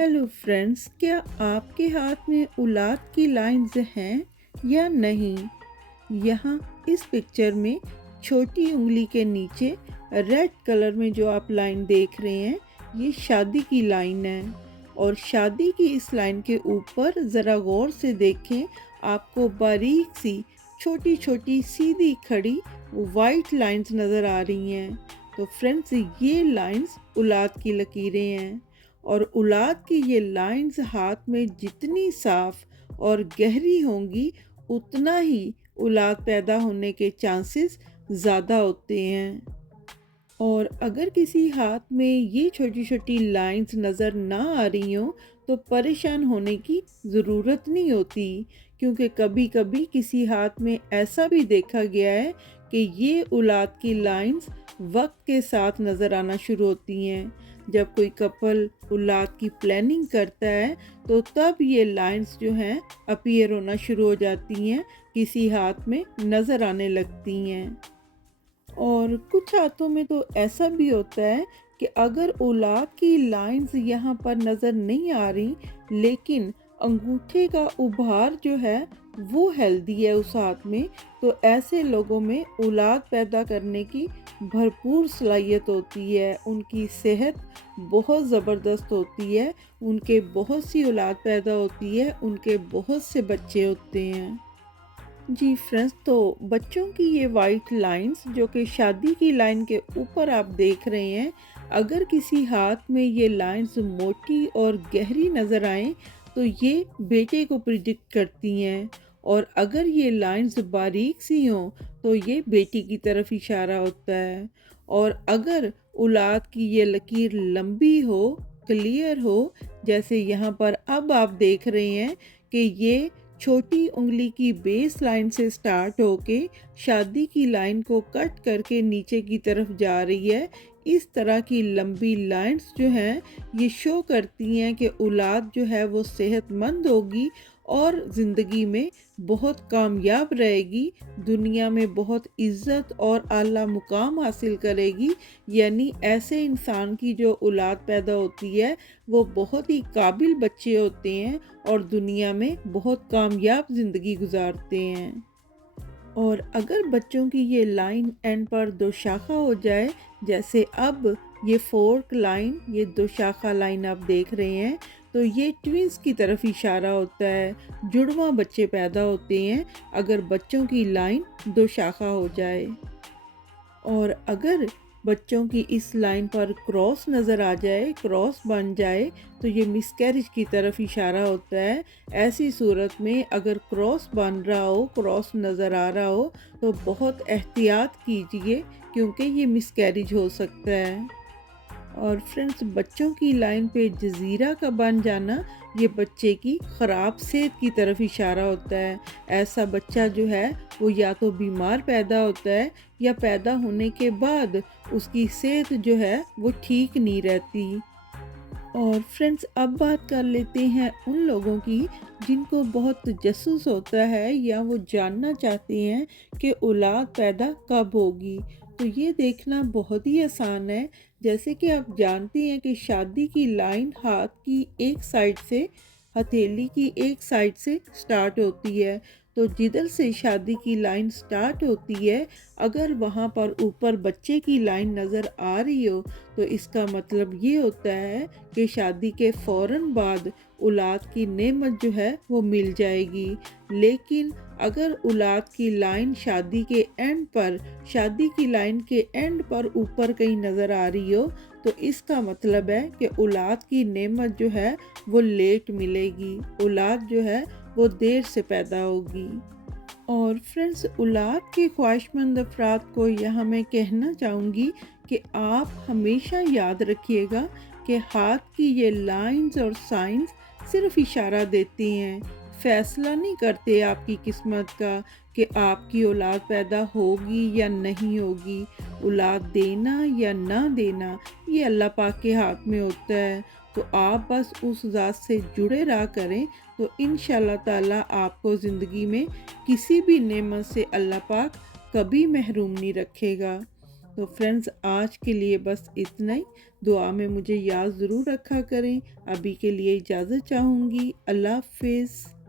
Hello friends, क्या आपके हाथ में औलाद की लाइंस हैं या नहीं? यहाँ इस पिक्चर में छोटी उंगली के नीचे रेड कलर में जो आप लाइन देख रहे हैं, ये शादी की लाइन है। और शादी की इस लाइन के ऊपर ज़रा गौर से देखें, आपको बारीक सी छोटी छोटी सीधी खड़ी वाइट लाइंस नज़र आ रही हैं। तो फ्रेंड्स, ये लाइंस औलाद की लकीरें हैं। और औलाद की ये लाइंस हाथ में जितनी साफ और गहरी होंगी, उतना ही औलाद पैदा होने के चांसेस ज़्यादा होते हैं। और अगर किसी हाथ में ये छोटी छोटी लाइंस नज़र ना आ रही हों, तो परेशान होने की ज़रूरत नहीं होती, क्योंकि कभी कभी किसी हाथ में ऐसा भी देखा गया है कि ये औलाद की लाइंस वक्त के साथ नज़र आना शुरू होती हैं। जब कोई कपल औलाद की प्लानिंग करता है, तो तब ये लाइंस जो हैं अपीयर होना शुरू हो जाती हैं, किसी हाथ में नज़र आने लगती हैं। और कुछ हाथों में तो ऐसा भी होता है कि अगर औलाद की लाइंस यहाँ पर नज़र नहीं आ रही, लेकिन अंगूठे का उभार जो है वो हेल्दी है उस हाथ में, तो ऐसे लोगों में औलाद पैदा करने की भरपूर सलाहियत होती है। उनकी सेहत बहुत ज़बरदस्त होती है, उनके बहुत सी औलाद पैदा होती है, उनके बहुत से बच्चे होते हैं। जी फ्रेंड्स, तो बच्चों की ये वाइट लाइंस जो कि शादी की लाइन के ऊपर आप देख रहे हैं, अगर किसी हाथ में ये लाइंस मोटी और गहरी नज़र आए, तो ये बेटे को प्रिडिक्ट करती हैं। और अगर ये लाइंस बारीक सी हों, तो ये बेटी की तरफ इशारा होता है। और अगर औलाद की ये लकीर लंबी हो, क्लियर हो, जैसे यहाँ पर अब आप देख रहे हैं कि ये छोटी उंगली की बेस लाइन से स्टार्ट होके शादी की लाइन को कट करके नीचे की तरफ जा रही है, इस तरह की लंबी लाइंस जो हैं ये शो करती हैं कि औलाद जो है वो सेहतमंद होगी और ज़िंदगी में बहुत कामयाब रहेगी, दुनिया में बहुत इज़्ज़त और आला मुकाम हासिल करेगी। यानी ऐसे इंसान की जो औलाद पैदा होती है, वो बहुत ही काबिल बच्चे होते हैं और दुनिया में बहुत कामयाब ज़िंदगी गुजारते हैं। और अगर बच्चों की ये लाइन एंड पर दो शाखा हो जाए, जैसे अब ये फोर्क लाइन, ये दो शाखा लाइन आप देख रहे हैं, तो ये ट्विंस की तरफ इशारा होता है, जुड़वा बच्चे पैदा होते हैं अगर बच्चों की लाइन दो शाखा हो जाए। और अगर बच्चों की इस लाइन पर क्रॉस नज़र आ जाए, क्रॉस बन जाए, तो ये मिसकैरेज की तरफ इशारा होता है। ऐसी सूरत में अगर क्रॉस बन रहा हो, क्रॉस नज़र आ रहा हो, तो बहुत एहतियात कीजिए, क्योंकि ये मिसकैरेज हो सकता है। और फ्रेंड्स, बच्चों की लाइन पे जजीरा का बन जाना, ये बच्चे की ख़राब सेहत की तरफ इशारा होता है। ऐसा बच्चा जो है वो या तो बीमार पैदा होता है, या पैदा होने के बाद उसकी सेहत जो है वो ठीक नहीं रहती। और फ्रेंड्स, अब बात कर लेते हैं उन लोगों की जिनको बहुत तजस्सुस होता है, या वो जानना चाहते हैं कि औलाद पैदा कब होगी। तो ये देखना बहुत ही आसान है। जैसे कि आप जानते हैं कि शादी की लाइन हाथ की एक साइड से, हथेली की एक साइड से स्टार्ट होती है। तो जिधर से शादी की लाइन स्टार्ट होती है, अगर वहाँ पर ऊपर बच्चे की लाइन नज़र आ रही हो, तो इसका मतलब ये होता है कि शादी के फ़ौरन बाद औलाद की नेमत जो है वो मिल जाएगी। लेकिन अगर औलाद की लाइन शादी के एंड पर, शादी की लाइन के एंड पर ऊपर कहीं नज़र आ रही हो, तो इसका मतलब है कि औलाद की नेमत जो है वो लेट मिलेगी, औलाद जो है वो देर से पैदा होगी। और फ्रेंड्स, औलाद के ख्वाहिशमंद अफराद को यहाँ मैं कहना चाहूँगी कि आप हमेशा याद रखिएगा कि हाथ की ये लाइंस और साइंस सिर्फ इशारा देती हैं, फैसला नहीं करते आपकी किस्मत का कि आपकी औलाद पैदा होगी या नहीं होगी। औलाद देना या ना देना ये अल्लाह पाक के हाथ में होता है। तो आप बस उस ज़ात से जुड़े रहा करें, तो इंशाल्लाह ताला आपको ज़िंदगी में किसी भी नेमत से अल्लाह पाक कभी महरूम नहीं रखेगा। तो फ्रेंड्स, आज के लिए बस इतना ही। دعا میں مجھے یاد ضرور رکھا کریں۔ ابھی کے لیے اجازت چاہوں گی۔ اللہ حافظ۔